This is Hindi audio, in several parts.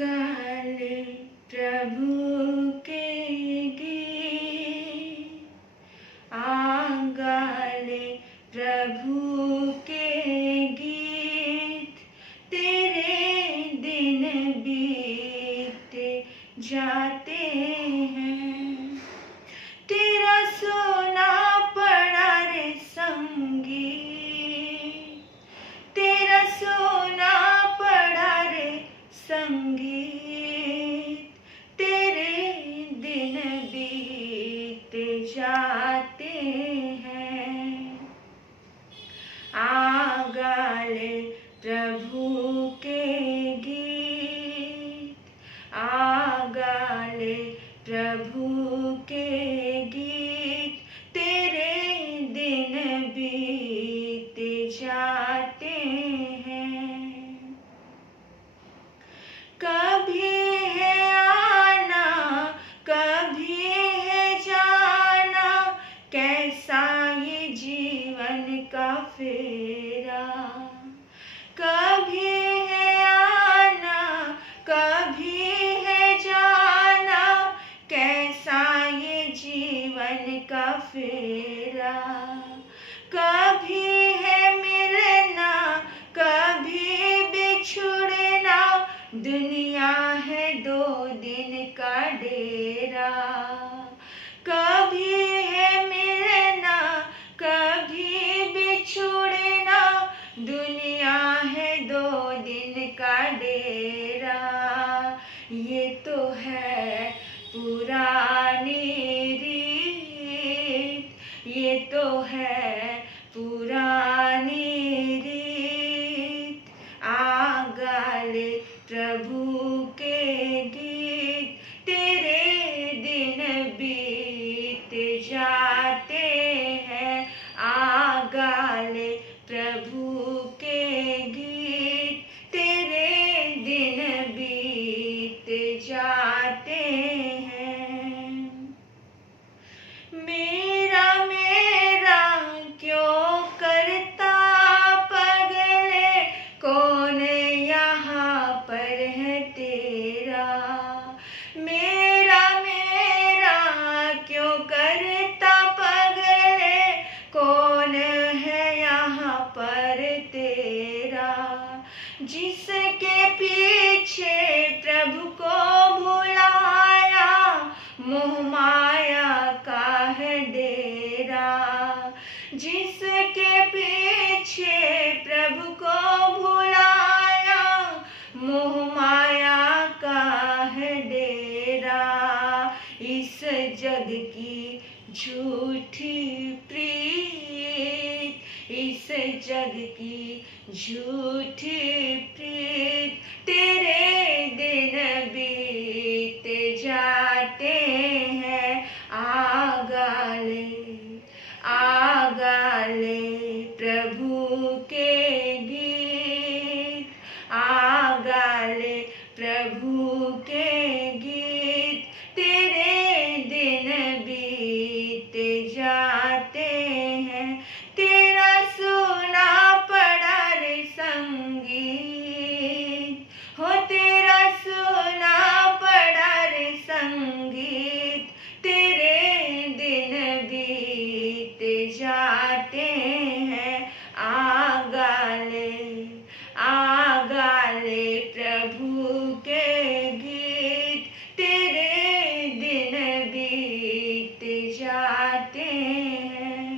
गाले प्रभु के गीत, गाले प्रभु के गीत, तेरे दिन बीते जाते हैं। तेरा सोना पड़ा रे संगीत, तेरा सोना पड़ा रे संगीत, तेरे दिन बीते जाते हैं। गाले प्रभु के गीत, गाले प्रभु के गीत, तेरे दिन बीते जाते हैं। कभी है आना, कभी है जाना, कैसा ये जीवन का फेरा। कभी है आना, कभी है जाना, कैसा ये जीवन का फेरा। कभी है मिलना, कभी बिछुड़ना, दुनिया है दो दिन का डेरा। कभी है मिलना, कभी बिछुड़ना, दुनिया है दो दिन का डेरा। ये तो है पुरानी रीत, ये तो है पुरानी रीत। गाले प्रभु के गीत, तेरे दिन बीते जाते हैं। गाले प्रभु के गीत, तेरे दिन बीते जाते हैं। मेरा मेरा क्यों करता पगले, कौन यहाँ पर है तेरा। मेरा मेरा क्यों करता पगले, कौन है यहाँ पर तेरा। जिसके पीछे प्रभु को भुलाया, मोह माया का है डेरा। जिसके पीछे प्रभु को भुलाया, मोह माया का है डेरा। इस जग की झूठी प्रीत, इस जग की झूठी प्रीत, तेरे दिन बीते जाते हैं। गाले प्रभु के गीत, गाले प्रभु के गीत, तेरे दिन बीते जाते हैं। तेरा सोना पड़ा रे संगीत, हो तेरा सोना पड़ा रे संगीत, तेरे दिन बीते जाते हैं। गाले प्रभु के गीत, तेरे दिन बीते जाते हैं।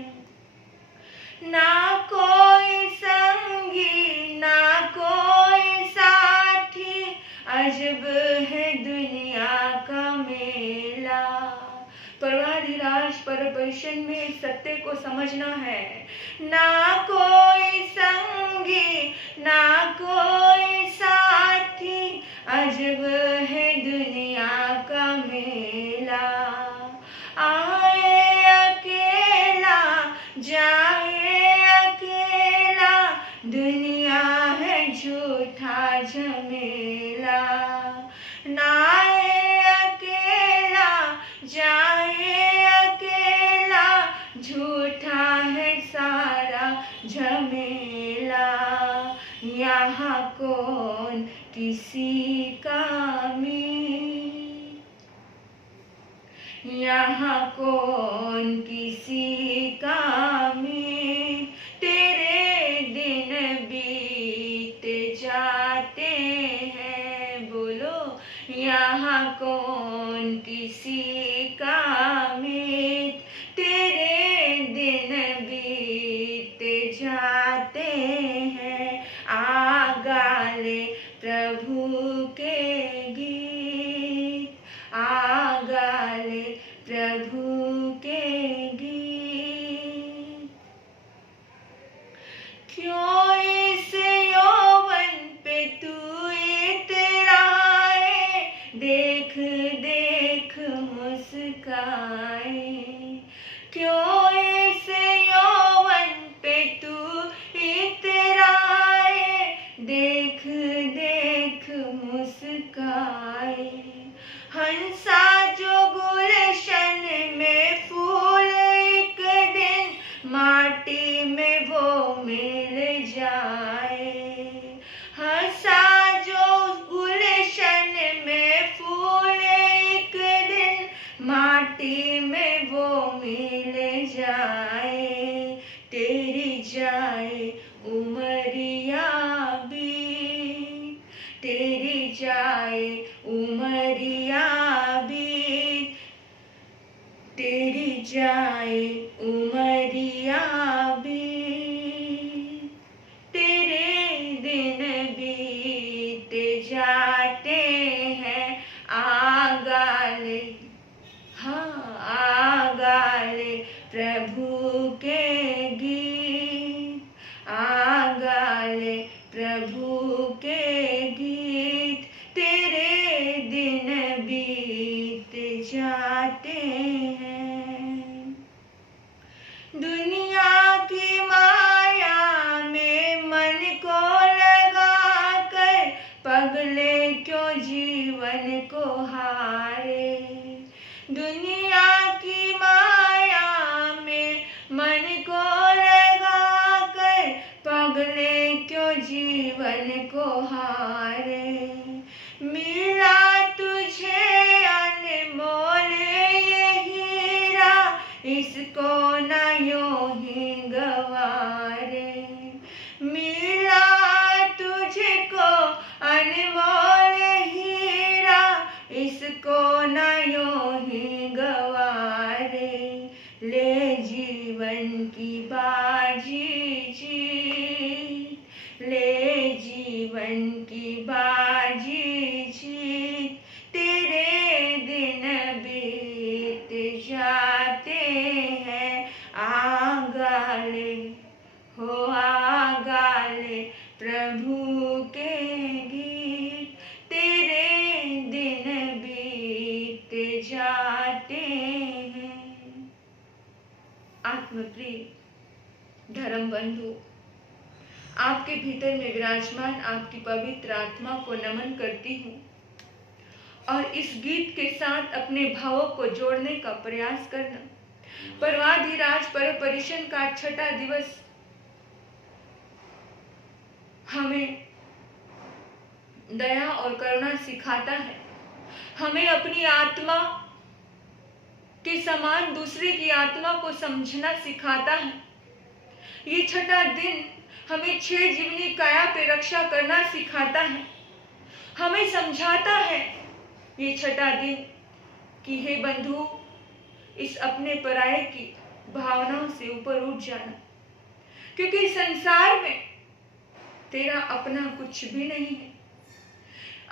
ना कोई संगी, ना कोई साथी, अजब है दुनिया का मेला। परवाधिराज परमेश्वर में सत्य को समझना है। ना कोई संगी, ना कोई साथी, अजब है दुनिया का मेला। आए अकेला, जाए अकेला, दुनिया है झूठा झमेला। नाए अकेला, जाए अकेला, झूठा है सारा झमेला। यहाँ कौन किसी का यहाँ कौन किसी काम में, तेरे दिन बीत जाते हैं। बोलो, यहाँ कौन किसी काम में, तेरे दिन बीत जाते हैं। आ गा ले प्रभु के गीत, आ गा ले प्रभु के गीत। क्यों इस यौवन पे तू इतराए, देख देख मुस्काए। क्यों इस यौवन पे तू इतराए, देख देख मुस्काए। हंसा जो गुलशन में फूल, एक दिन माटी में वो मिल जाए। हंसा जो गुलशन में फूल, एक दिन माटी में वो मिल जाए। तेरी जाए उमरिया बीत, तेरी जाए उमरिया बीत, तेरी जाए उमरिया बीत। तेरे दिन बीत जाते हैं। आ गा ले, हाँ आ गा ले प्रभु के गीत, आ गा ले प्रभु के गीत। तेरे दिन बीत जाते हैं। दुनिया की माया में मन को लगा कर, पगले क्यों जीवन को हारे। दुनिया की माया में मन को लगा कर, पगले क्यों जीवन को हारे। मिला तुझे अनमोल ये हीरा, इसको न यूं ही गवारे। मिला तुझको अनमोल हीरा, इसको न यूं ही गवारे। ले जीवन की बाजी जीत, ले जीवन की बाजी जीत। तेरे दिन बीत जाते हैं। आ गा ले, हो आ गा ले प्रभु के गीत। तेरे दिन बीत जाते हैं। आत्मप्रिय धर्म बंधु, आपके भीतर में विराजमान आपकी पवित्र आत्मा को नमन करती हूँ और इस गीत के साथ अपने भावों को जोड़ने का प्रयास करना। परवाधिराज पर परिशन का 6ठा दिवस हमें दया और करुणा सिखाता है। हमें अपनी आत्मा के समान दूसरे की आत्मा को समझना सिखाता है। ये 6ठा दिन हमें 6 जीवनी काया पे रक्षा करना सिखाता है। हमें समझाता है ये 6ठा दिन कि हे बंधु, इस अपने पराये की भावनाओं से ऊपर उठ जाना, क्योंकि संसार में तेरा अपना कुछ भी नहीं है।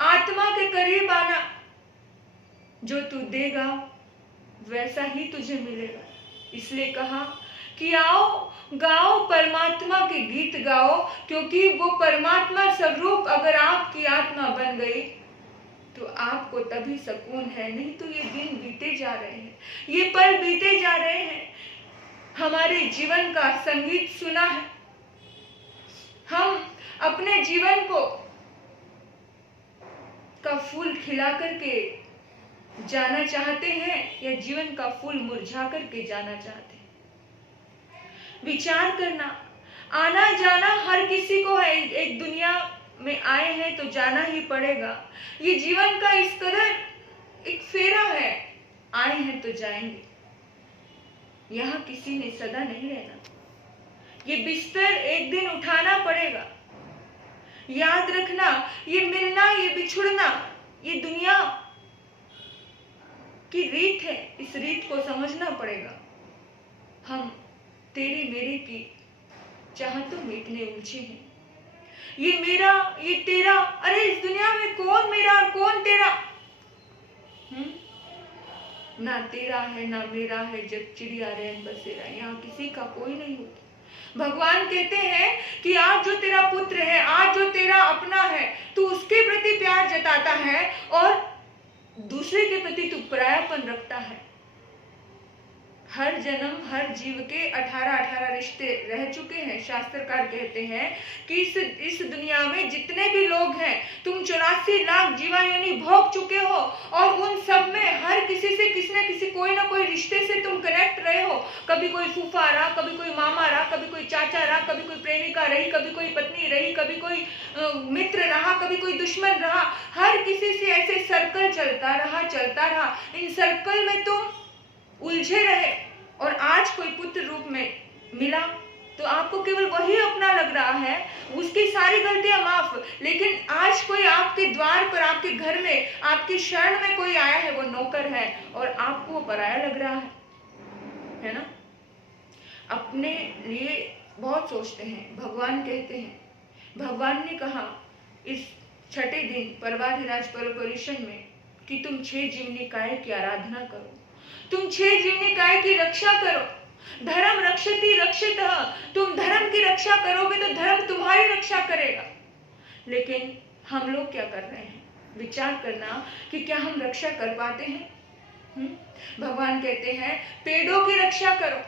आत्मा के करीब आना, जो तू देगा वैसा ही तुझे मिलेगा। इसलिए कहा कि आओ गाओ परमात्मा के गीत गाओ, क्योंकि वो परमात्मा स्वरूप अगर आपकी आत्मा बन गई तो आपको तभी सुकून है। नहीं तो ये दिन बीते जा रहे हैं, ये पल बीते जा रहे हैं। हमारे जीवन का संगीत सुना है। हम अपने जीवन को का फूल खिला करके जाना चाहते हैं या जीवन का फूल मुरझा करके जाना चाहते हैं। विचार करना, आना जाना हर किसी को है। एक दुनिया में आए हैं तो जाना ही पड़ेगा। ये जीवन का इस कदर एक फेरा है आए हैं तो जाएंगे, यहाँ किसी ने सदा नहीं रहना। ये बिस्तर एक दिन उठाना पड़ेगा। याद रखना, ये मिलना, ये बिछुड़ना, ये दुनिया की रीत है, इस रीत को समझना पड़ेगा। हम तेरी मेरे की चाहतों में इतने उलझे हैं। ये मेरा, ये तेरा, अरे इस दुनिया में कौन मेरा और कौन तेरा? ना तेरा है ना मेरा है, जब चिड़िया रैन बसेरा, यहाँ किसी का कोई नहीं होता। भगवान कहते हैं कि आज जो तेरा पुत्र है, आज जो तेरा अपना है, तू उसके प्रति प्यार जताता है और दूसरे के प्रति तू परायापन रखता है। हर जन्म हर जीव के 18 रिश्ते रह चुके हैं। शास्त्रकार कहते हैं कि इस दुनिया में जितने भी लोग हैं, तुम 84 लाख जीवायोनि भोग चुके हो और उन सब में हर किसी से किसी न किसी कोई ना कोई रिश्ते से तुम कनेक्ट रहे हो। कभी कोई फूफा रहा, कभी कोई मामा रहा, कभी कोई चाचा रहा, कभी कोई प्रेमिका रही, कभी कोई पत्नी रही, कभी कोई मित्र रहा, कभी कोई दुश्मन रहा। हर किसी से ऐसे सर्कल चलता रहा। इन सर्कल में तुम उलझे रहे और आज कोई पुत्र रूप में मिला तो आपको केवल वही अपना लग रहा है, उसकी सारी गलतियां माफ। लेकिन आज कोई आपके द्वार पर, आपके घर में, आपकी शरण में कोई आया है, वो नौकर है और आपको वो पराया लग रहा है ना? अपने लिए बहुत सोचते हैं। भगवान कहते हैं, भगवान ने कहा इस छठे दिन पर्वाधिराज पर्वपरीशन में कि तुम 6 जीवनिकाय की आराधना करो, तुम 6 जीवनिकाय की रक्षा करो। धर्म रक्षति रक्षितः, तुम धर्म की रक्षा करोगे तो धर्म तुम्हारी रक्षा करेगा। लेकिन हम लोग क्या कर रहे हैं? विचार करना कि क्या हम रक्षा कर पाते हैं? भगवान कहते हैं पेड़ों की रक्षा करो,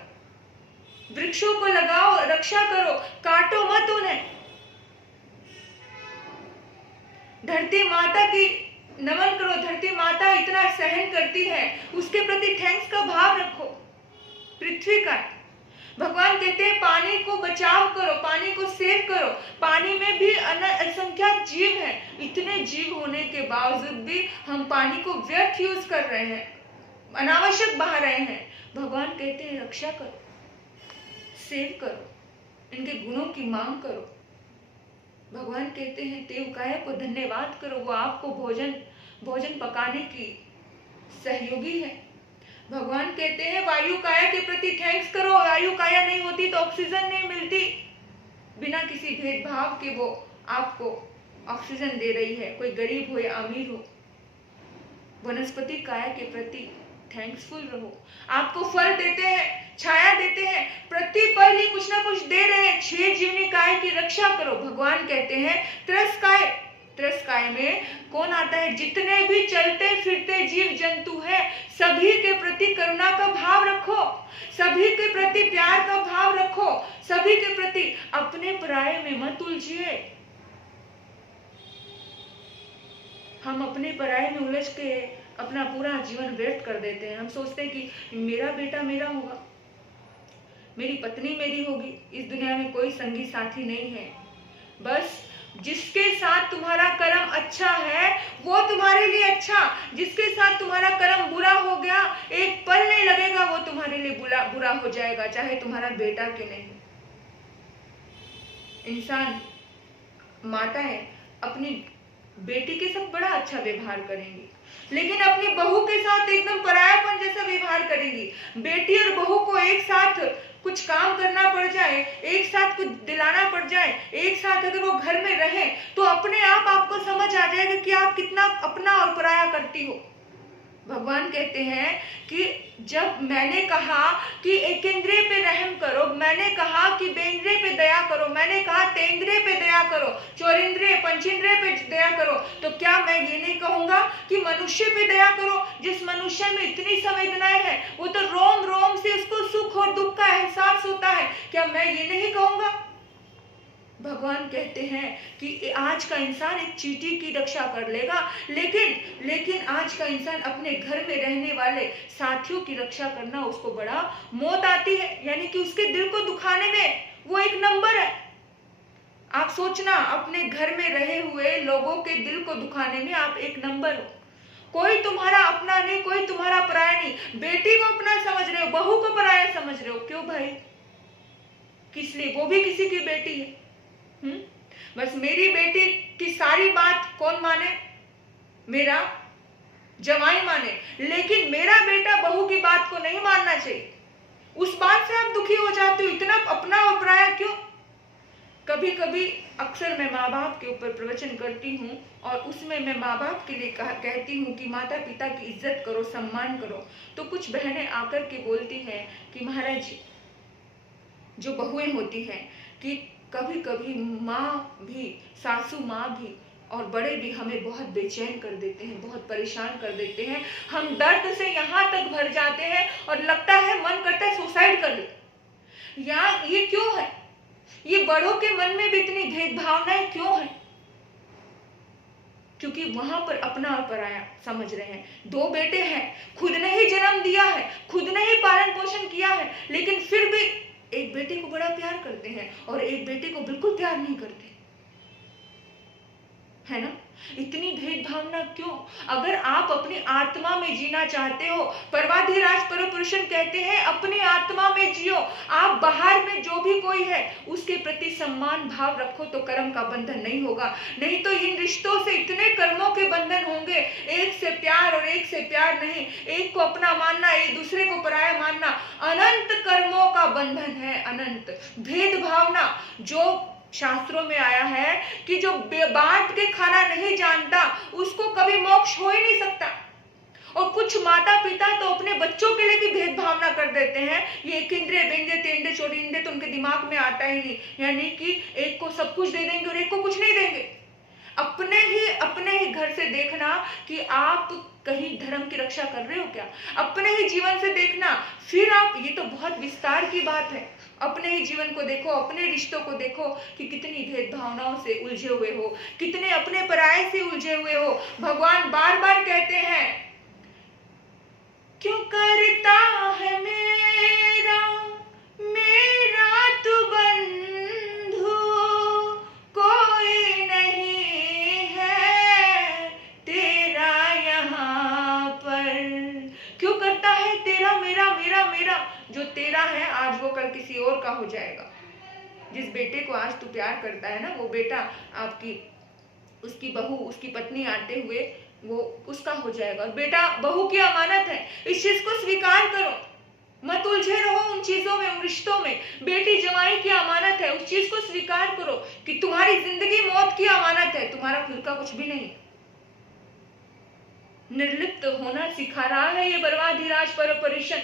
वृक्षों को लगाओ, रक्षा करो, काटो मत उन्हें। धरती माता की नमन करो, धरती माता इतना सहन करती है, उसके प्रति थैंक्स का भाव रखो। पृथ्वी का भगवान कहते हैं पानी को बचाव करो, पानी को सेव करो। पानी में भी असंख्यात जीव हैं, इतने जीव होने के बावजूद भी हम पानी को व्यर्थ यूज कर रहे हैं, अनावश्यक बहा रहे हैं। भगवान कहते हैं रक्षा करो, सेव करो, इनके गुणों की मांग करो। भगवान कहते हैं देवकाया को धन्यवाद करो, वो आपको भोजन पकाने की सहयोगी है। भगवान कहते हैं वायु काया के प्रति थैंक्स करो, वायु काया नहीं होती तो ऑक्सीजन नहीं मिलती। बिना किसी भेदभाव के वो आपको ऑक्सीजन दे रही है, कोई गरीब हो या अमीर हो। वनस्पति काया के प्रति थैंक्सफुल रहो, आपको फल देते हैं, छाया देते हैं, प्रति पल ही कुछ ना कुछ दे रहे हैं। 6 जीवनिकाय की रक्षा करो। भगवान कहते हैं त्रस्काय में कौन आता है? जितने भी चलते फिरते जीव जंतु हैं, सभी के प्रति करुणा का भाव रखो, सभी के प्रति प्यार का भाव रखो, सभी के प्रति। अपने पराये में मत उलझिए। हम अपने पराये में उलझ के अपना पूरा जीवन व्यर्थ कर देते हैं। हम सोचते हैं कि मेरा बेटा मेरा होगा, मेरी पत्नी मेरी होगी, इस दुनिया में कोई संगी साथी नहीं है। बस जिसके साथ तुम्हारा कर्म अच्छा है वो तुम्हारे लिए अच्छा, जिसके साथ तुम्हारा कर्म बुरा हो गया एक पल नहीं लगेगा वो तुम्हारे लिए बुरा हो जाएगा, चाहे तुम्हारा बेटा क्यों नहीं। इंसान, माताएं अपनी बेटी के साथ बड़ा अच्छा व्यवहार करेंगी, लेकिन अपनी बहू के साथ एकदम परायापन जैसा व्यवहार करेंगी। बेटी और बहू को एक साथ कुछ काम करना पड़ जाए, एक साथ कुछ दिलाना पड़ जाए, एक साथ अगर वो घर में रहे तो अपने आप आपको समझ आ जाएगा कि आप कितना अपना और पराया करती हो। भगवान कहते हैं कि जब मैंने कहा कि एकेंद्रिय पे रहम करो, मैंने कहा कि बेंद्रिय पे दया करो, मैंने कहा तेंद्रिय पे दया करो, चौरिंद्रिय पंचेंद्रिय पे दया करो, तो क्या मैं ये नहीं कहूंगा कि मनुष्य पे दया करो? जिस मनुष्य में इतनी संवेदनाएं हैं, वो तो रोम रोम से उसको सुख और दुख का एहसास होता है, क्या मैं ये नहीं कहूंगा? भगवान कहते हैं कि आज का इंसान एक चींटी की रक्षा कर लेगा, लेकिन आज का इंसान अपने घर में रहने वाले साथियों की रक्षा करना उसको बड़ा मौत आती है, यानी कि उसके दिल को दुखाने में वो एक नंबर है। आप सोचना, अपने घर में रहे हुए लोगों के दिल को दुखाने में आप एक नंबर हो। कोई तुम्हारा अपना नहीं, कोई तुम्हारा पराया नहीं। बेटी को अपना समझ रहे हो, बहू को पराया समझ रहे हो। क्यों भाई? किस लिए? वो भी किसी की बेटी है। बस मेरी बेटी की सारी बात कौन माने? मेरा जवाई माने, लेकिन मेरा बेटा बहू की बात को नहीं मानना चाहिए। उस बात से आप दुखी हो जाते हो, इतना अपना और पराया क्यों? कभी कभी अक्सर मैं माँ बाप के ऊपर प्रवचन करती हूँ और उसमें मैं माँ बाप के लिए कहती हूँ कि माता पिता की इज्जत करो, सम्मान करो। तो कुछ बहनें आकर के बोलती हैं कि महाराज जी, जो बहुएं होती हैं कि कभी कभी माँ भी, सासू माँ भी और बड़े भी हमें बहुत बेचैन कर देते हैं, बहुत परेशान कर देते हैं। हम दर्द से यहाँ तक भर जाते हैं और लगता है, मन करता है सुसाइड कर ले। यार ये क्यों है? ये बड़ों के मन में भी इतनी भेदभावनाएं क्यों है? क्योंकि वहां पर अपना और पराया समझ रहे हैं। दो बेटे हैं, खुद ने ही जन्म दिया है, खुद ने ही पालन पोषण किया है, लेकिन फिर भी एक बेटे को बड़ा प्यार करते हैं और एक बेटे को बिल्कुल प्यार नहीं करते, है ना? इतनी भेदभावना क्यों? अगर आप अपनी आत्मा में जीना चाहते हो, परवाधिराज परमपुरुषन कहते हैं अपनी आत्मा में जियो। आप बाहर में जो भी कोई है उसके प्रति सम्मान भाव रखो तो कर्म का बंधन नहीं होगा। नहीं तो इन रिश्तों से इतने कर्मों के बंधन होंगे। एक से प्यार और एक से प्यार नहीं, एक को अपना मानना, एक दूसरे को पराया मानना, अनंत कर्मों का बंधन है, अनंत भेदभावना। जो शास्त्रों में आया है कि जो बांट के खाना नहीं जानता उसको कभी मोक्ष हो ही नहीं सकता। और कुछ माता पिता तो अपने बच्चों के लिए भी भेदभावना कर देते हैं। ये एक इंद्रिय बेंद्रिय तेंद्रिय चौरिंद्रिय तो उनके दिमाग में आता ही नहीं, यानी कि एक को सब कुछ दे देंगे और एक को कुछ नहीं देंगे। अपने ही घर से देखना कि आप कहीं धर्म की रक्षा कर रहे हो क्या? अपने ही जीवन से देखना, फिर आप, ये तो बहुत विस्तार की बात है, अपने ही जीवन को देखो, अपने रिश्तों को देखो कि कितनी भेदभावनाओं से उलझे हुए हो, कितने अपने पराये से उलझे हुए हो। भगवान बार बार कहते हैं, क्यों करता है मेरा मेरा तू बंधु, कोई नहीं है तेरा यहाँ पर। क्यों करता है तेरा मेरा मेरा मेरा? जो तेरा है आज वो कल किसी और का हो जाएगा। जिस बेटे को आज तू प्यार करता है ना, वो बेटा आपकी, उसकी बहू, उसकी पत्नी आते हुए वो उसका हो जाएगा। और बेटा बहू की अमानत है, इस चीज को स्वीकार करो, मत उलझे रहो उन चीजों में, उन रिश्तों में। बेटी जवाई की अमानत है, उस चीज को स्वीकार करो कि तुम्हारी जिंदगी मौत की अमानत है, तुम्हारा खुद का कुछ भी नहीं। निर्लिप्त होना सिखा रहा है ये परवाधिराज परमपुरुषन।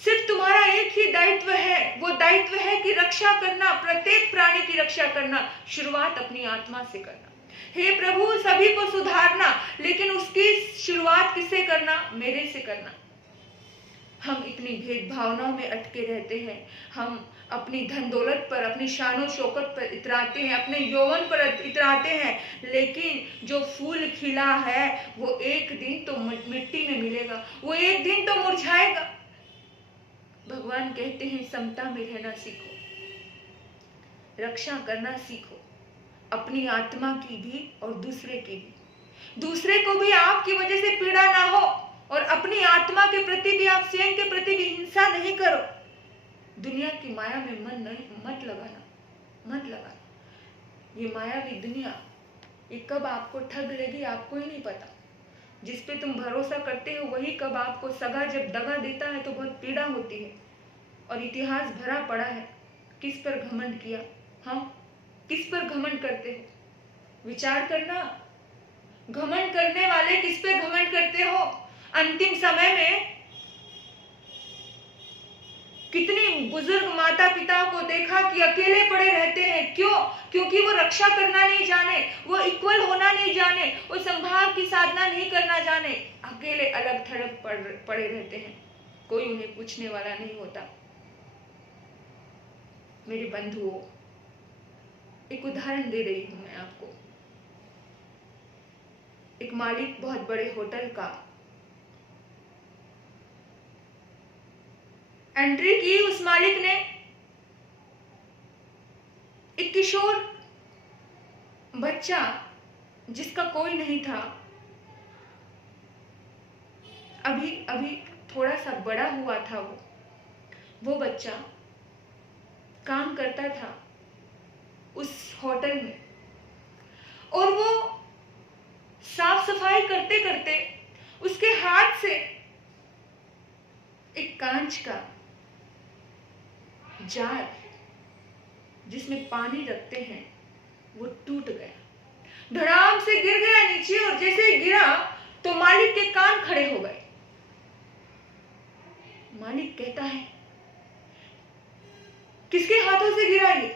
सिर्फ तुम्हारा एक ही दायित्व है, वो दायित्व है कि रक्षा करना, प्रत्येक प्राणी की रक्षा करना। शुरुआत अपनी आत्मा से करना। हे प्रभु, सभी को सुधारना, लेकिन उसकी शुरुआत किससे करना? मेरे से करना। हम इतनी भेदभावनाओं में अटके रहते हैं। हम अपनी धन दौलत पर, अपनी शानो शौकत पर इतराते हैं, अपने यौवन पर इतराते हैं, लेकिन जो फूल खिला है वो एक दिन तो मिट्टी में मिलेगा, वो एक दिन तो मुरझाएगा। भगवान कहते हैं समता में रहना सीखो, रक्षा करना सीखो, अपनी आत्मा की भी और दूसरे की भी। दूसरे को भी आपकी वजह से पीड़ा ना हो और अपनी आत्मा के प्रति भी, आप स्वयं के प्रति भी हिंसा नहीं करो। दुनिया की माया में मन नहीं, मत लगाना। ये मायावी दुनिया, ये कब आपको ठग लेगी आपको ही नहीं पता। जिस पे तुम भरोसा करते हो वही कब आपको सगा जब दगा देता है तो बहुत पीड़ा होती है। और इतिहास भरा पड़ा है, किस पर घमंड किया, हाँ, किस पर घमंड करते हो? विचार करना, घमंड करने वाले किस पे घमंड करते हो? अंतिम समय में कितनी बुजुर्ग माता पिता को देखा कि अकेले पड़े रहते हैं। क्यों? क्योंकि वो रक्षा करना नहीं जाने, वो इक्वल होना नहीं जाने, वो संभाव की साधना नहीं करना जाने, अकेले अलग थलग पड़े रहते हैं, कोई उन्हें पूछने वाला नहीं होता। मेरे बंधुओं, एक उदाहरण दे रही हूं मैं आपको। एक मालिक बहुत बड़े होटल का एंट्री की। उस मालिक ने एक किशोर बच्चा, जिसका कोई नहीं था, अभी अभी थोड़ा सा बड़ा हुआ था वो बच्चा काम करता था उस होटल में, और वो साफ सफाई करते करते उसके हाथ से एक कांच का जार जिसमें पानी रखते हैं वो टूट गया, धड़ाम से गिर गया नीचे, और जैसे ही गिरा तो मालिक के कान खड़े हो गए। मालिक कहता है, किसके हाथों से गिरा ये?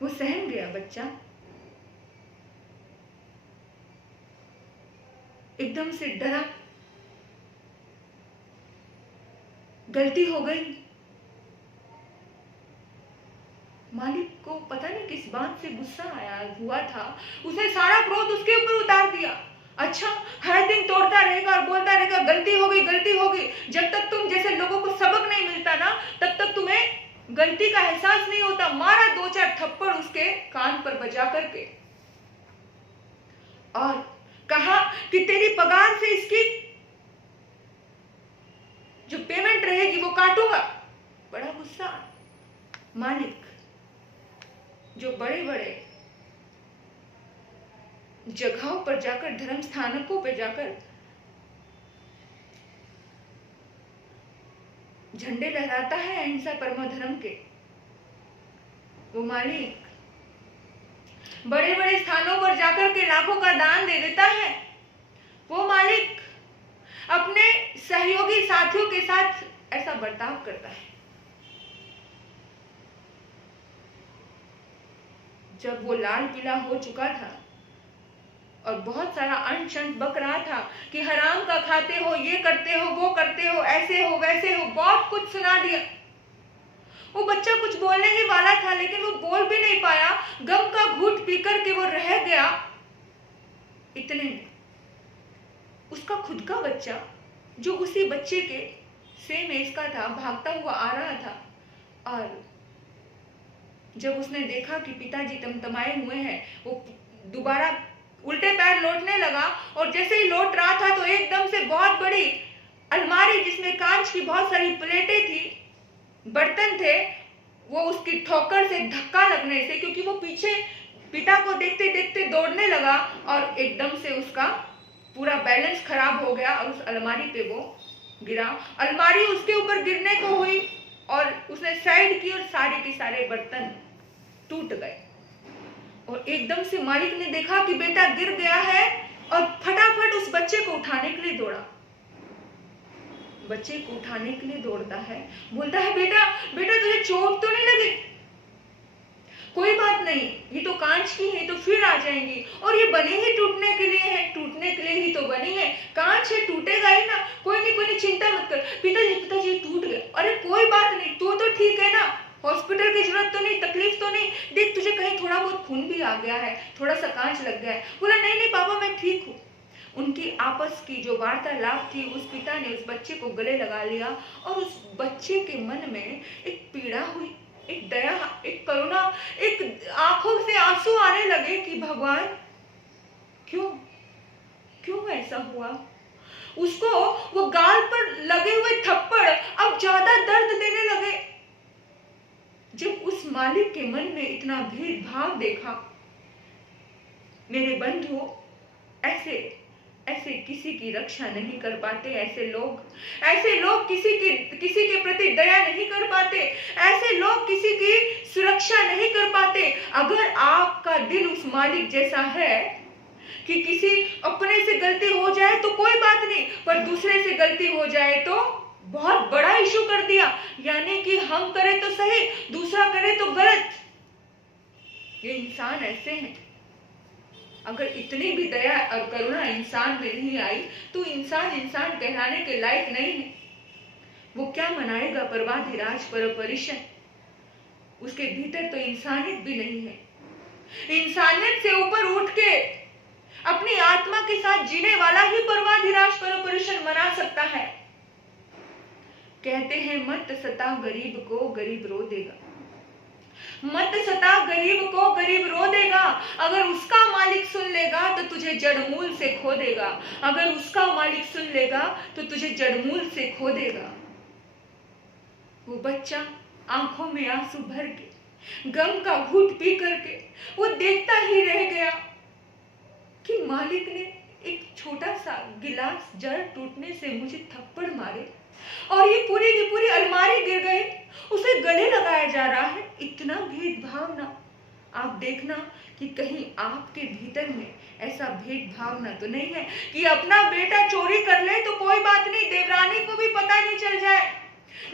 वो सहम गया बच्चा, एकदम से डरा, गलती हो गई। मालिक को पता नहीं किस बात से गुस्सा आया हुआ था, उसने सारा क्रोध उसके ऊपर उतार दिया। अच्छा, हर दिन तोड़ता रहेगा और बोलता रहेगा गलती हो गई, गलती हो गई। जब तक तुम जैसे लोगों को सबक नहीं मिलता ना, तब तक तुम्हें गलती का एहसास नहीं होता। मारा 2-4 थप्पड़ उसके कान पर बजा करके और कहा कि तेरी पगार से इसकी जो पेमेंट रहेगी वो काटूंगा। बड़ा गुस्सा। मालिक जो बड़े बड़े जगहों पर जाकर, धर्म स्थानकों पर जाकर झंडे लहराता है अहिंसा परमो धर्म के, वो मालिक बड़े बड़े स्थानों पर जाकर के लाखों का दान दे देता है। वो मालिक अपने सहयोगी साथियों के साथ ऐसा बर्ताव करता है। जब वो लाल पीला हो चुका था और बहुत सारा अन्न शंख बक रहा था कि हराम का खाते हो, ये करते हो, वो करते हो, ऐसे हो, वैसे हो, बहुत कुछ सुना दिया। वो बच्चा कुछ बोलने ही वाला था, लेकिन वो बोल भी नहीं पाया। गम का घूंट पीकर के वो रह गया। इतने में उसका खुद का बच्चा, जो उसी बच्चे के सेम एज का था, भागता हुआ आ रहा था, और जब उसने देखा कि पिताजी तमतमाए हुए हैं, वो दोबारा उल्टे पैर लौटने लगा, और जैसे ही लौट रहा था तो एकदम से बहुत बड़ी अलमारी जिसमें कांच की बहुत सारी प्लेटें थी, बर्तन थे, वो उसकी ठोकर से, धक्का लगने से, क्योंकि वो पीछे पिता को देखते देखते दौड़ने लगा, और एकदम से उसका पूरा बैलेंस खराब हो गया और उस अलमारी पे वो गिरा। अलमारी उसके ऊपर गिरने को हुई और उसने साइड की और सारे के सारे बर्तन टूट गए। और एकदम से मालिक ने देखा कि बेटा गिर गया है और फटाफट उस बच्चे को उठाने के लिए दौड़ा। बच्चे को उठाने के लिए दौड़ता है, बोलता है बेटा बेटा तुझे चोट तो नहीं लगी? कोई बात नहीं, ये तो कांच की है, तो फिर आ जाएंगी, और ये बनी ही टूटने के लिए है, टूटने के लिए ही तो बनी है, कांच है, टूटेगा ही ना, कोई नहीं चिंता मत कर। पिताजी टूट गए। अरे कोई बात नहीं, तो ठीक है ना, हॉस्पिटल की जरूरत तो नहीं, तकलीफ तो नहीं, देख तुझे कहीं थोड़ा बहुत खून भी आ गया है, थोड़ा सा कांच लग गया है। बोला नहीं नहीं पापा मैं ठीक हूँ। उनकी आपस की जो वार्तालाप थी, उस पिता ने उस बच्चे को गले लगा लिया, और उस बच्चे के मन में एक पीड़ा हुई, एक दया, एक करुणा, एक आंखों से आंसू आने लगे कि भगवान क्यों ऐसा हुआ। उसको वो गाल पर लगे हुए थप्पड़ अब ज्यादा दर्द देने लगे। जब उस मालिक के मन में इतना भेदभाव देखा, मेरे बंधु ऐसे किसी की रक्षा नहीं कर पाते। ऐसे लोग किसी के प्रति दया नहीं कर पाते। ऐसे लोग किसी की सुरक्षा नहीं कर पाते। अगर आपका दिल उस मालिक जैसा है कि किसी अपने से गलती हो जाए तो कोई बात नहीं, पर दूसरे से गलती हो जाए तो बहुत बड़ा इशू कर दिया, यानी कि हम करें तो सही, दूसरा करे तो गलत। ये इंसान ऐसे हैं। अगर इतनी भी दया और करुणा इंसान में नहीं आई तो इंसान कहलाने के लायक नहीं है। वो क्या मनाएगा परवाधिराज पर परिशन, उसके भीतर तो इंसानियत भी नहीं है। इंसानियत से ऊपर उठ के अपनी आत्मा के साथ जीने वाला ही परवाधिराज पर परिशन मना सकता है। कहते हैं मत सता गरीब को, गरीब रो देगा। मत सता गरीब को, गरीब रो देगा। अगर उसका मालिक सुन लेगा तो तुझे जड़मूल से खो देगा। अगर उसका मालिक सुन लेगा तो तुझे जड़मूल से खो देगा। वो बच्चा आंखों में आंसू भर के, गम का घूंट पी करके वो देखता ही रह गया कि मालिक ने एक छोटा सा गिलास जड़ टूटने से मुझे थप्पड़ मारे और ये पूरी की पूरी अलमारी गिर गई, उसे गले लगाया जा रहा है। इतना भेदभाव ना। आप देखना कि कहीं आपके भीतर में ऐसा भेदभाव ना तो नहीं है कि अपना बेटा चोरी कर ले तो कोई बात नहीं, देवरानी को भी पता नहीं चल जाए,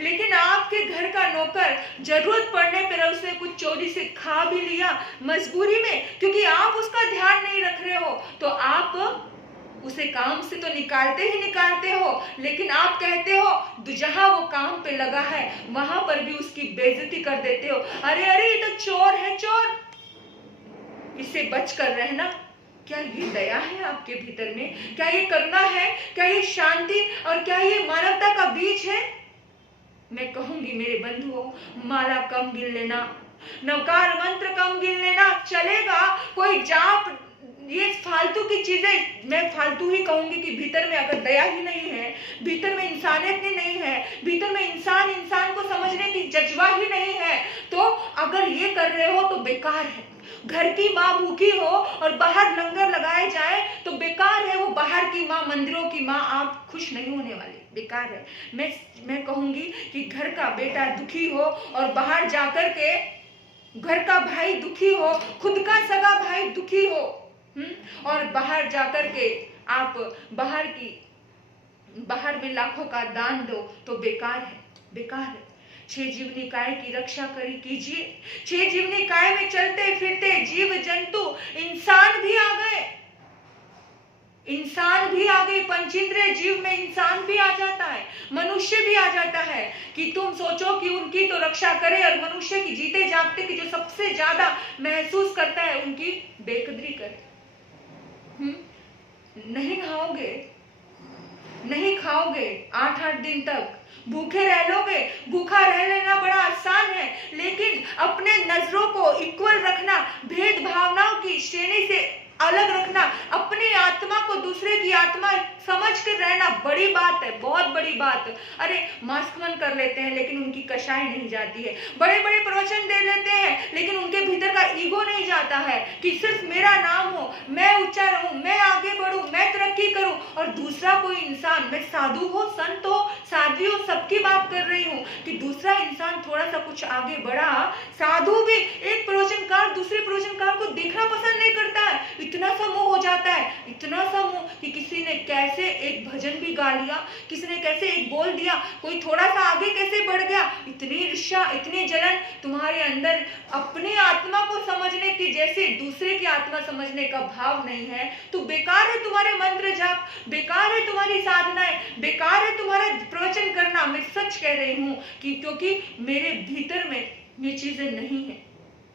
लेकिन आपके घर का नौकर जरूरत पड़ने पर उसने कुछ चोरी से खा भी लिया मजबूरी में, क्योंकि आप उसका ध्यान नहीं रख रहे हो तो आप उसे काम से तो निकालते ही निकालते हो, लेकिन आप कहते हो जहां वो काम पे लगा है वहां पर भी उसकी बेइज्जती कर देते हो। अरे अरे ये तो चोर है, चोर, इससे बच कर रहना। क्या ये दया है आपके भीतर में? क्या ये करुणा है? क्या ये शांति और क्या ये मानवता का बीज है? मैं कहूंगी मेरे बंधुओं, माला कम गिन लेना, नवकार मंत्र कम गिन लेना, चलेगा। कोई जाप, ये फालतू की चीजें, मैं फालतू ही कहूंगी कि भीतर में अगर दया ही नहीं है, भीतर में इंसानियत ही नहीं है, भीतर में इंसान को समझने की जज्बा ही नहीं है, तो अगर ये कर रहे हो तो बेकार है। घर की माँ भूखी हो और बाहर लंगर लगाए जाए तो बेकार है। वो बाहर की माँ, मंदिरों की माँ, आप खुश नहीं होने वाले, बेकार है। मैं कहूंगी कि घर का बेटा दुखी हो और बाहर जाकर के घर का भाई दुखी हो, खुद का सगा भाई दुखी हो, और बाहर जाकर के आप बाहर में लाखों का दान दो तो बेकार है, बेकार है। 6 जीवनी काय की रक्षा करी कीजिए। 6 जीवनी काय में चलते फिरते जीव जंतु इंसान भी आ गए, पंचेंद्रिय जीव में इंसान भी आ जाता है, मनुष्य भी आ जाता है। कि तुम सोचो कि उनकी तो रक्षा करे और मनुष्य की जीते जागते की जो सबसे ज्यादा महसूस करता है उनकी बेकदरी करे। नहीं नहाओगे, नहीं खाओगे, 8-8 दिन तक भूखे रह लोगे। भूखा रह लेना बड़ा आसान है, लेकिन अपने नजरों को इक्वल रखना, भेद भावनाओं की श्रेणी से अलग रखना, अपनी आत्मा को दूसरे की आत्मा समझ कर रहना बड़ी बात है, बहुत बड़ी बात। अरे मास्क बंद कर लेते हैं लेकिन उनकी कषाय नहीं जाती है, बड़े बड़े प्रवचन दे लेते हैं लेकिन उनके भीतर का ईगो नहीं जाता है कि सिर्फ मेरा नाम हो, मैं ऊंचा रहूं, मैं आगे बढ़ूं, मैं तरक्की करूं, और दूसरा कोई इंसान, मैं साधु हो, संत हो, साध्वी हो, सबकी बात कर रही हूं कि दूसरा इंसान थोड़ा सा कुछ आगे बढ़ा, साधु भी एक प्रवचनकार दूसरे प्रवचनकार को देखना पसंद नहीं करता है। इतना सा मोह हो जाता है, इतना सा मोह कि किसी ने कैसे एक भजन भी गा लिया, किसी ने कैसे एक बोल दिया, कोई थोड़ा सा आगे कैसे बढ़ गया। इतनी ईर्ष्या, इतनी जलन तुम्हारे अंदर अपनी आत्मा को समझने की जैसे दूसरे की आत्मा समझने का भाव नहीं है तो बेकार है तुम्हारे मंत्र जाप, बेकार है तुम्हारी साधनाएं, बेकार है तुम्हारा प्रवचन करना। मैं सच कह रही हूं कि क्योंकि मेरे भीतर में ये चीजें नहीं है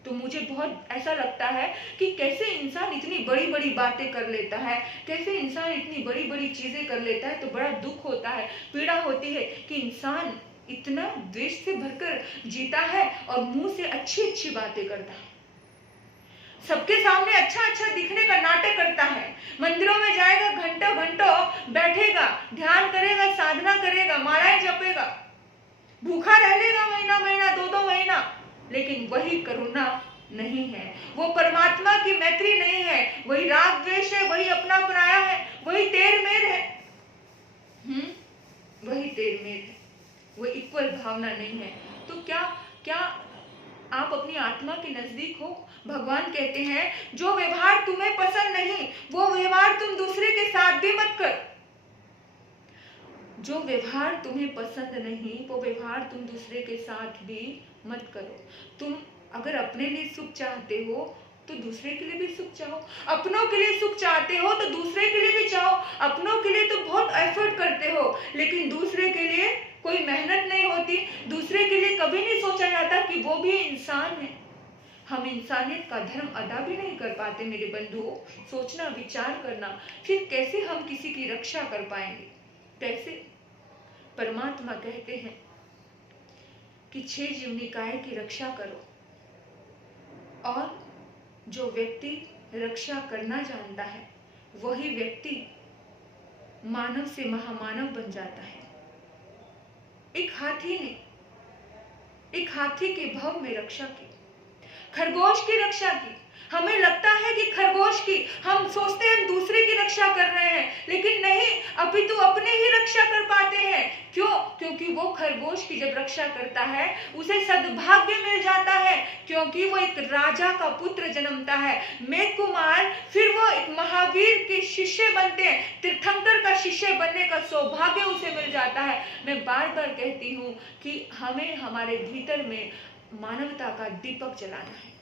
तो मुझे बहुत ऐसा लगता है कि कैसे इंसान इतनी बड़ी बड़ी बातें कर लेता है, कैसे इंसान इतनी बड़ी बड़ी चीजें कर लेता है। तो बड़ा दुख होता है, पीड़ा होती है कि इंसान इतना द्वेष से भरकर जीता है और मुंह से अच्छी अच्छी बातें करता है, सबके सामने अच्छा अच्छा दिखने का नाटक करता है, मंदिरों में जाएगा, घंटों घंटों बैठेगा, ध्यान करेगा, साधना करेगा, मालाएं जपेगा, भूखा रह लेगा महीना महीना, 2-2 महीना, लेकिन वही करुणा नहीं है, वो परमात्मा की मैत्री नहीं है, वही राग द्वेष है, वही अपना पराया है, वही तेर मेर है, वही तेर मेर है, वो इक्वल भावना नहीं है। तो क्या आप अपनी आत्मा के नजदीक हो? भगवान कहते हैं जो व्यवहार तुम्हें पसंद नहीं वो व्यवहार तुम दूसरे के साथ भी मत कर। जो व्यवहार तुम्हें पसंद नहीं वो व्यवहार तुम दूसरे के साथ भी मत करो। तुम अगर अपने लिए सुख चाहते हो तो दूसरे के लिए भी सुख चाहो, अपनों के लिए सुख चाहते हो तो दूसरे के लिए भी चाहो। अपनों के लिए तो बहुत एफर्ट करते हो लेकिन दूसरे के लिए कोई मेहनत नहीं होती, दूसरे के लिए कभी नहीं सोचा जाता कि वो भी इंसान है। हम इंसानियत का धर्म अदा भी नहीं कर पाते मेरे बंधुओं। सोचना, विचार करना, फिर कैसे हम किसी की रक्षा कर पाएंगे? कैसे? परमात्मा कहते हैं कि 6 जीवनी काय की रक्षा करो, और जो व्यक्ति रक्षा करना जानता है वही व्यक्ति मानव से महामानव बन जाता है। एक हाथी के भाव में रक्षा की, खरगोश की रक्षा की। हमें लगता है कि खरगोश की, हम सोचते हैं दूसरे की रक्षा कर रहे हैं, लेकिन नहीं, अभी तो अपने ही रक्षा कर पाते हैं। क्यों? क्योंकि वो खरगोश की जब रक्षा करता है उसे सद्भाग्य मिल जाता है, क्योंकि वो एक राजा का पुत्र जन्मता है, मेघ कुमार, फिर वो एक महावीर के शिष्य बनते हैं, तीर्थंकर का शिष्य बनने का सौभाग्य उसे मिल जाता है। मैं बार बार कहती हूँ कि हमें हमारे भीतर में मानवता का दीपक जलाना है,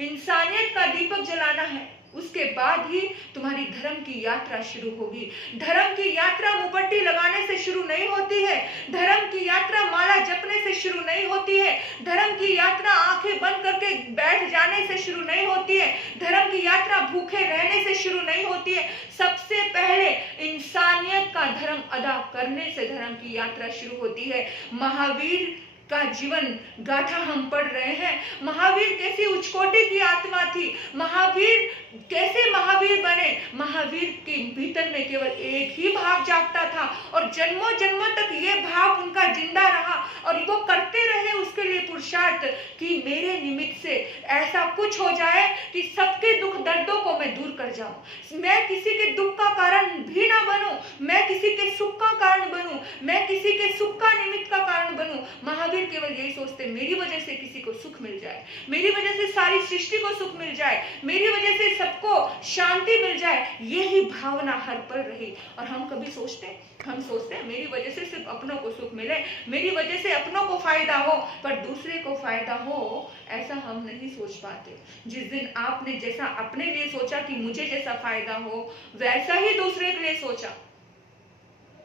इंसानियत का दीपक जलाना है। उसके बाद ही तुम्हारी धर्म की यात्रा शुरू होगी। धर्म की यात्रा मुपट्टी लगाने से शुरू नहीं होती है, धर्म की यात्रा माला जपने से शुरू नहीं होती है, धर्म की यात्रा आंखें बंद करके बैठ जाने से शुरू नहीं होती है, धर्म की यात्रा भूखे रहने से शुरू नहीं होती है। सबसे पहले इंसानियत का धर्म अदा करने से धर्म की यात्रा शुरू होती है। महावीर का जीवन गाथा हम पढ़ रहे हैं। महावीर कैसी उच्चकोटि की आत्मा थी, महावीर कैसे महावीर बने। महावीर के भीतर में केवल एक ही भाव जागता था और जन्मों जन्मों तक ये भाव उनका जिंदा रहा और वो करते रहे उसके लिए पुरुषार्थ कि मेरे निमित्त से ऐसा कुछ हो जाए कि सबके दुख दर्दों को मैं दूर कर जाऊं, मैं किसी के दुख का कारण भी ना बनूं, मैं किसी के सुख का कारण बनूं, मैं किसी के सुख का निमित्त का कारण बनूं। महावीर केवल यही सोचते, मेरी वजह से किसी को सुख मिल जाए, मेरी वजह से सारी सृष्टि को सुख मिल जाए, मेरी वजह से सबको शांति मिल जाए, यही भावना हर पल रही। और हम कभी सोचते हैं मेरी वजह से सिर्फ अपनों को सुख मिले, मेरी वजह से अपनों को फायदा हो, पर दूसरे को फायदा हो ऐसा हम नहीं सोच पाते। जिस दिन आपने जैसा अपने लिए सोचा कि मुझे जैसा फायदा हो, वैसा ही दूसरे के लिए सोचा,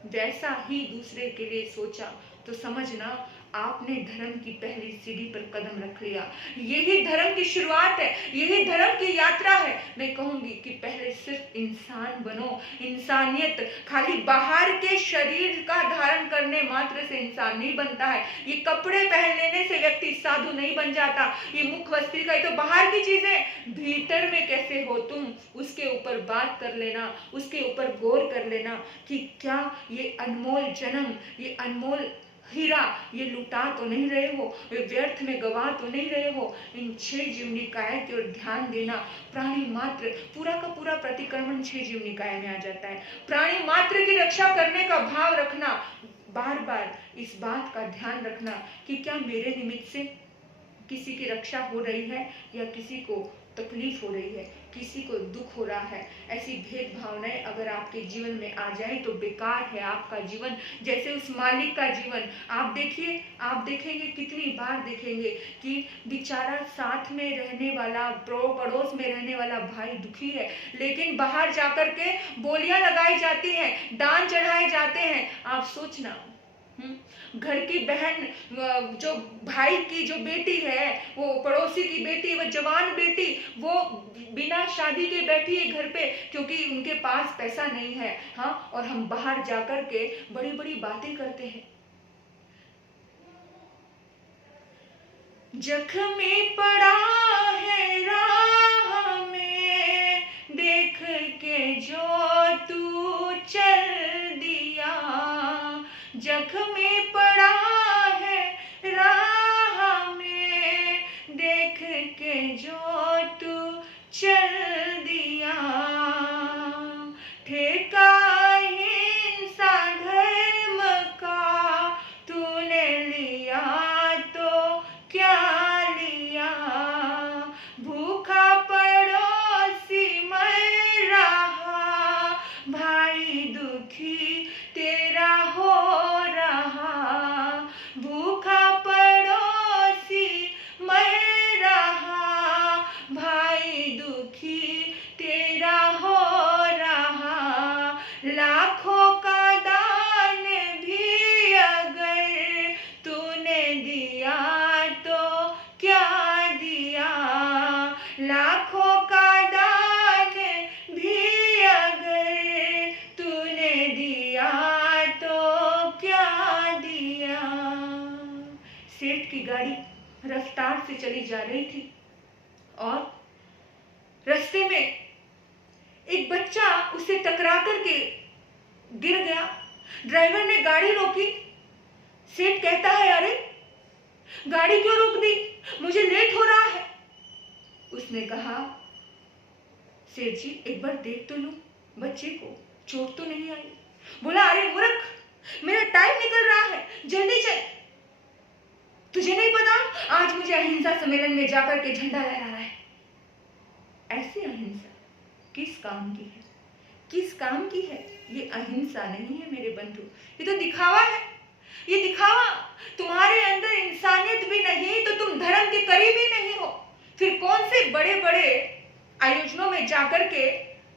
वैसा ही दूसरे के लिए सोचा, तो समझना आपने धर्म की पहली सीढ़ी पर कदम रख लिया। यही धर्म की शुरुआत है, यही धर्म की यात्रा है। मैं कहूंगी कि पहले सिर्फ इंसान बनो। इंसानियत खाली बाहर के शरीर का धारण करने मात्र से इंसान नहीं बनता है। ये कपड़े पहन लेने से व्यक्ति साधु नहीं बन जाता, ये मुख वस्त्रिका, ये तो बाहर की चीजें। भीतर में कैसे हो तुम, उसके ऊपर बात कर लेना, उसके ऊपर गौर कर लेना कि क्या ये अनमोल जन्म, ये अनमोल हीरा, ये लुटा तो नहीं रहे हो, ये व्यर्थ में गवा तो नहीं रहे हो। इन 6 जीव निकाय की ओर ध्यान देना। प्राणी मात्र, पूरा का पूरा प्रतिक्रमण 6 जीव निकाय में आ जाता है। प्राणी मात्र की रक्षा करने का भाव रखना, बार बार इस बात का ध्यान रखना कि क्या मेरे निमित्त से किसी की रक्षा हो रही है या किसी को तकलीफ हो रही है, किसी को दुख हो रहा है। ऐसी भेद भावनाएं अगर आपके जीवन में आ जाए तो बेकार है आपका जीवन, जैसे उस मालिक का जीवन। आप देखिए, आप देखेंगे, कितनी बार देखेंगे कि बेचारा साथ में रहने वाला, पड़ोस में रहने वाला भाई दुखी है, लेकिन बाहर जाकर के बोलियां लगाई जाती हैं, दान चढ़ाए जाते हैं। आप सोचना, घर की बहन, जो भाई की जो बेटी है, वो पड़ोसी की बेटी, वो जवान बेटी, वो बिना शादी के बैठी है घर पे क्योंकि उनके पास पैसा नहीं है। हाँ, और हम बाहर जाकर के बड़ी बड़ी बातें करते हैं। जख्मी पड़ा है राह में, देख के जो तू चल दिया। जख्मी पड़ा है राह में, देख के जो तू चल दिया। ठेका हिंसा धर्म का तूने लिया तो क्या लिया। भूखा पड़ोसी मर रहा, भाई दुखी तेरा हो रहा। भूखा पड़ोसी मर रहा, भाई दुखी तेरा हो रहा। लाखों का दान भी अगर तूने दिया तो क्या दिया। लाखों का दान भी अगर तूने दिया तो क्या दिया। सेठ की गाड़ी रफ्तार से चली जा रही थी और उससे टकरा करके गिर गया। ड्राइवर ने गाड़ी रोकी। सेठ कहता है, अरे गाड़ी क्यों रोक दी, मुझे लेट हो रहा है। उसने कहा, सेठ जी एक बार देख तो लूं बच्चे को, चोट तो नहीं आई। बोला, अरे मूर्ख, मेरा टाइम निकल रहा है, जल्दी चल। तुझे नहीं पता आज मुझे अहिंसा सम्मेलन में जाकर के झंडा लहराना है। ऐसी अहिंसा किस काम की है, किस काम की है? ये अहिंसा नहीं है मेरे बंधु, ये तो दिखावा है। ये दिखावा, तुम्हारे अंदर इंसानियत भी नहीं तो तुम धर्म के करीब ही नहीं हो। फिर कौन से बड़े बड़े आयोजनों में जाकर के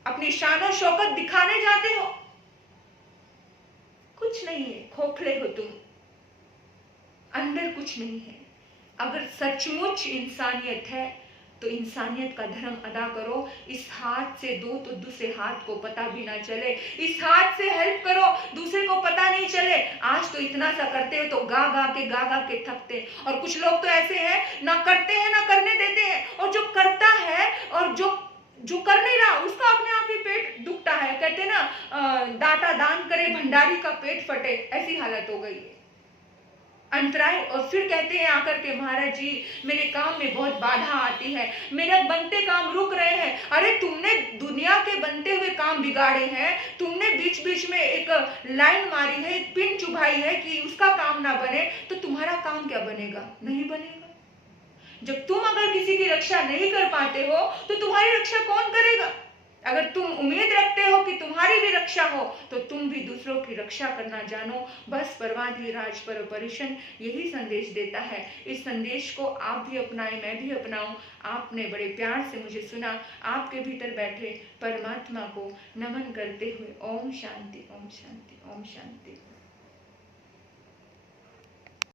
अपनी शान और शौकत दिखाने जाते हो? कुछ नहीं है, खोखले हो तुम, अंदर कुछ नहीं है। अगर सचमुच इंसानियत है तो इंसानियत का धर्म अदा करो। इस हाथ से दो तो दूसरे हाथ को पता भी ना चले, इस हाथ से हेल्प करो दूसरे को पता नहीं चले। आज तो इतना सा करते हो तो गा गा के थकते, और कुछ लोग तो ऐसे हैं ना करते हैं ना करने देते हैं, और जो करता है और जो कर नहीं रहा उसका अपने आप ही पेट दुखता है। कहते हैं ना, दाता दान करे भंडारी का पेट फटे, ऐसी हालत हो गई है, अंतराय। और फिर कहते हैं आकर के, महाराज जी मेरे काम में बहुत बाधा आती है, मेरा बनते काम रुक रहे हैं। अरे तुमने दुनिया के बनते हुए काम बिगाड़े हैं, तुमने बीच बीच में एक लाइन मारी है, एक पिन चुभाई है कि उसका काम ना बने, तो तुम्हारा काम क्या बनेगा? नहीं बनेगा। जब तुम अगर किसी की रक्षा नहीं कर पाते हो तो तुम्हारी रक्षा कौन करेगा? अगर तुम उम्मीद रखते हो कि तुम्हारी भी रक्षा हो तो तुम भी दूसरों की रक्षा करना जानो। बस परवाधि राज पर परिशन यही संदेश देता है। इस संदेश को आप भी अपनाएं, मैं भी अपनाऊं। आपने बड़े प्यार से मुझे सुना। आपके भीतर बैठे परमात्मा को नमन करते हुए ओम शांति, ओम शांति, ओम शांति।